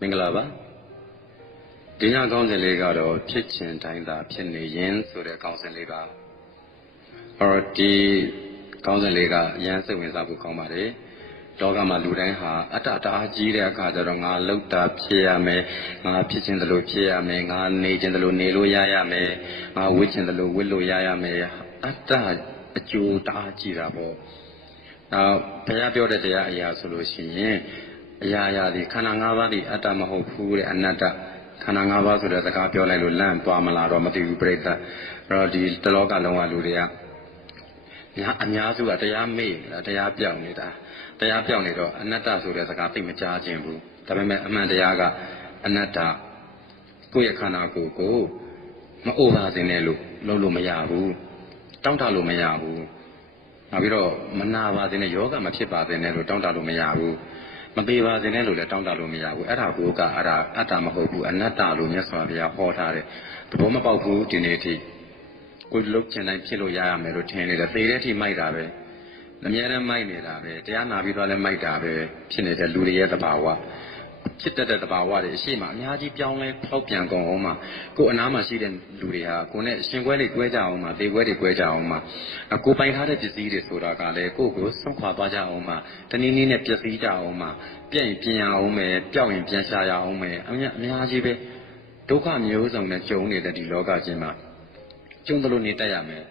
မင်္ဂလာပါဒီညကောင်းစဉ်လေးကတော့ဖြစ်ချင်တိုင်းသာဖြစ်နေရင်ဆိုတဲ့ကောင်းစဉ်လေးပါအော်ဒီကောင်းစဉ်လေးကအရန်စိတ်ဝင်စားဖို့ကောင်းပါတယ်လောကမှာလူတိုင်းဟာအတ္တတအားကြီးတဲ့အခါကျတော့ငါလှုပ်တာဖြစ်ရမယ်ငါဖြစ်ခြင်းတလို့ဖြစ်ရမယ်ငါနေခြင်းတလို့နေလို့ရရမယ်ငါဝိခြင်းတလို့ဝိလို့ရရမယ်အတ္တအကျိုးတအားကြီးတာပေါ့နောက်ဘုရားပြောတဲ့တရားအရာဆိုလို့ရှိရင်အရာရာဒီခန္ဓာ၅ပါးဒီအတ္တမဟုတ်ဘူးတဲ့အနတ္တခန္ဓာ၅ပါးဆိုတဲ့စကားပြောလိုက်လို့လန့်သွားမလားတော့မသိဘူးပြိဿအဲ့တော့ဒီတလောကလုံးကလူတွေကအများစုကတရားမေ့နေတာတရားပြောင်းနေတာတရားပြောင်းနေတော့အနတ္တဆိုတဲ့စကားသိမကြားခြင်းဘူးဒါပေမဲ့အမှန်တရားကအနတ္တကိုယ့်ရဲ့ခန္ဓာကိုယ်ကိုမအိုပါစေနဲ့လို့လုပ်လို့မရဘူးတောင်းတလို့မရဘူးနောက်ပြီးတော့မနာပါစေနဲ့ယောဂမဖြစ်ပါစေနဲ့လို့တောင်းတလို့မရဘူးမပေးပါစေနဲ့လို့လည်းတောင်းတလို့မရဘူးအဲ့ဒါကိုအဲ့ဒါအတ္တမဟုတ်ဘူးအနတ္တလို့မြတ်စွာဘုရားဟောထားတယ်သဘောမပေါက်ဘူးဒီနေ့ထိကိုယ်လုံးချင်တိုင်းဖြစ်လို့ရရမယ်လို့ထင်နေတယ်သေတဲ့အထိမိုက်တာပဲအများနဲ့မိုက်နေတာပဲတရားနာပြီးတော့လည်းမိုက်တာပဲဖြစ်နေတဲ့လူတွေရဲ့သဘာဝဖြစ်တဲ့သဘာဝတွေအရှိမအများကြီးပြောင်းလဲဖောက်ပြန်ကုန်အောင်မှာကိုယ်အနားမှာရှိတဲ့လူတွေဟာကိုယ်နဲ့ရှင်ခွဲတွေကွဲကြအောင်မှာသေခွဲတွေကွဲကြအောင်မှာကိုယ်ပိုင်ထားတဲ့ပစ္စည်းတွေဆိုတာကလည်းကိုယ့်ကိုဆုံးခွာသွားကြအောင်မှာတနည်းနည်းနဲ့ပျက်စီးကြအောင်မှာပြည့်ရင်ပြင်ရအောင်မယ်ပျောက်ရင်ပြန်ရှာရအောင်မယ်အများကြီးပဲဒုက္ခမျိုးစုံနဲ့ကြုံနေတဲ့ဒီလောကကြီးမှာကျုံတယ်လို့နေတတ်ရမယ်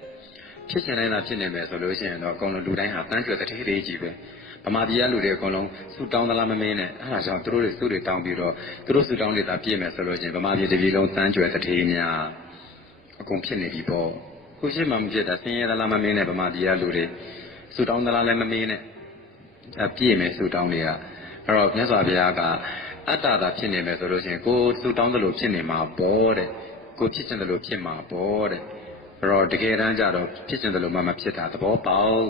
ဖြစ်ချင်တိုင်းသာဖြစ်နေမယ်ဆိုလို့ရှိရင်တော့အကုန်လုံးလူတိုင်းဟာတန်းကျွယ်တထေးသေးကြီးပဲဗမာပြည်ကလူတွေအကုန်လုံးဆူတောင်းသလားမမင်းနဲ့အဲ့ဒါကြောင့်သူတို့တွေစုတွေတောင်းပြီးတော့သူတို့ဆူတောင်းတွေသာပြည့်မယ်ဆိုလို့ရှိရင်ဗမာပြည်တစ်ပြည်လုံးတန်းကျွယ်တထေးများအကုန်ဖြစ်နေပြီပေါ့ခုရှိမှမဖြစ်တာဆင်းရဲသလားမမင်းနဲ့ဗမာပြည်ကလူတွေဆူတောင်းသလားလည်းမမင်းနဲ့ပြည့်မယ်ဆူတောင်းတွေကအဲ့တော့မြတ်စွာဘုရားကအတ္တသာဖြစ်နေမယ်ဆိုလို့ရှိရင်ကိုယ်ဆူတောင်းသလိုဖြစ်နေမှာပေါ့တဲ့ကိုဖြစ်ချင်တယ်လို့ဖြစ်မှာပေါ့တဲ့အဲ့တော့တကယ်တမ်းကျတော့ဖြစ်ချင်တယ်လို့မှမဖြစ်တာသဘောပေါက်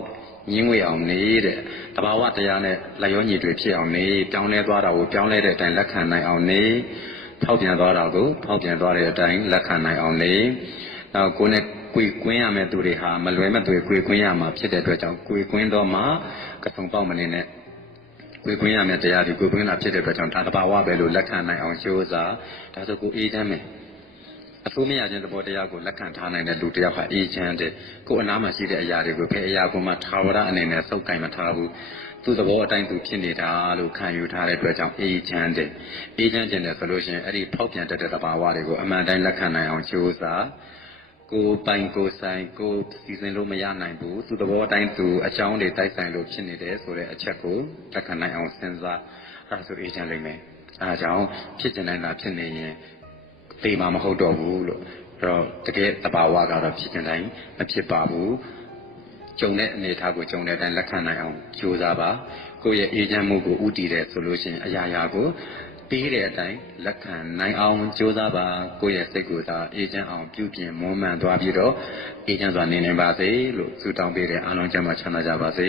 ငင်းငွေအောင်နေတဲ့တဘာဝတရားနဲ့လက်ရောညီတွေဖြစ်အောင်နေပြောင်းလဲသွားတာကိုပြောင်းလဲတဲ့အတိုင်းလက်ခံနိုင်အောင်နေဖောက်ပြန်သွားတာကိုဖောက်ပြန်သွားတဲ့အတိုင်းလက်ခံနိုင်အောင်နေနောက်ကိုယ်နဲ့ကွေကွင်းရမယ့်သူတွေဟာမလွယ်မသွေကွေကွင်းရမှာဖြစ်တဲ့အတွက်ကြောင့်ကွေကွင်းတော့မှကဆုံပေါက်မနေနဲ့ကွေကွင်းရမယ့်တရားဒီကွေကွင်းတာဖြစ်တဲ့အတွက်ကြောင့်ဒါတဘာဝပဲလို့လက်ခံနိုင်အောင်ကြိုးစားဒါဆိုကိုအေးချမ်းမယ်အဆိုးမရခြင်းသဘောတရားကိုလက်ခံထားနိုင်တဲ့လူတစ်ယောက်ဟာအေးချမ်းတဲ့ကိုယ်အနားမှာရှိတဲ့အရာတွေကိုဘယ်အရာကိုမှထာဝရအနေနဲ့စုပ်ကိုင်မထားဘူးသူ့သဘောအတိုင်းသူဖြစ်နေတာလို့ခံယူထားတဲ့အတွက်ကြောင့်အေးချမ်းတဲ့အေးချမ်းခြင်းနဲ့ဆိုလို့ရှိရင်အဲ့ဒီဖောက်ပြန်တတ်တဲ့သဘာဝတွေကိုအမှန်တိုင်းလက်ခံနိုင်အောင်ကြိုးစားကိုယ်ပိုင်ကိုယ်ဆိုင်ကိုယ်စီစဉ်လို့မရနိုင်ဘူးသူ့သဘောအတိုင်းသူအကြောင်းတွေတိုက်ဆိုင်လို့ဖြစ်နေတယ်ဆိုတဲ့အချက်ကိုလက်ခံနိုင်အောင်စဉ်းစားအဲ့ဒါဆိုအေးချမ်းလိမ့်မယ်အဲဒါကြောင့်ဖြစ်ကျင်နိုင်တာဖြစ်နေရင်သေမှာမဟုတ်တော့ဘူးလို့အဲ့တော့တကယ်တဘာဝကတော့ဖြစ်တဲ့တိုင်းမဖြစ်ပါဘူးကြုံတဲ့အနေအထားကိုကြုံတဲ့အတိုင်းလက်ခံနိုင်အောင်ကြိုးစားပါကိုယ့်ရဲ့အေးချမ်းမှုကိုဥတည်တယ်ဆိုလို့ရှိရင်အရာရာကိုပြီးတဲ့အတိုင်းလက်ခံနိုင်အောင်ကြိုးစားပါကိုယ့်ရဲ့စိတ်ကိုယ်သာအေးချမ်းအောင်ပြုပြင်မွမ်းမံသွားပြီးတော့အေးချမ်းစွာနေနိုင်ပါစေလို့ဆုတောင်းပေးတဲ့အားလုံးကျမ်းမှာချမ်းသာကြပါစေ